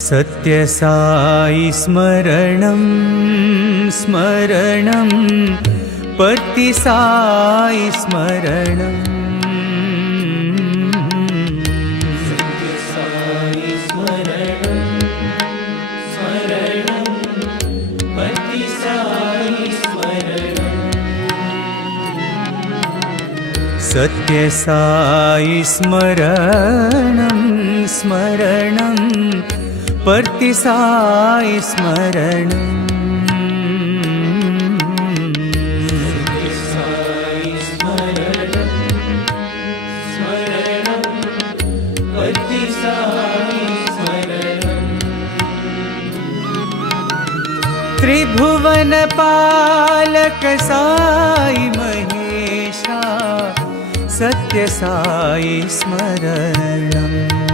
सत्यसाई स्मरणं स्मरणं पर्तिसाई स्मरणं सत्यसाई स्मरणं स्मरणं पर्तिसाई स्मरणं सत्यसाई स्मरणं स्मरणं पर्तिसाई स्मरणं सत्यसाई स्मरणं स्मरणं पर्तिसाई स्मरणं त्रिभुवनपालक साई महेशा सत्यसाई स्मरणं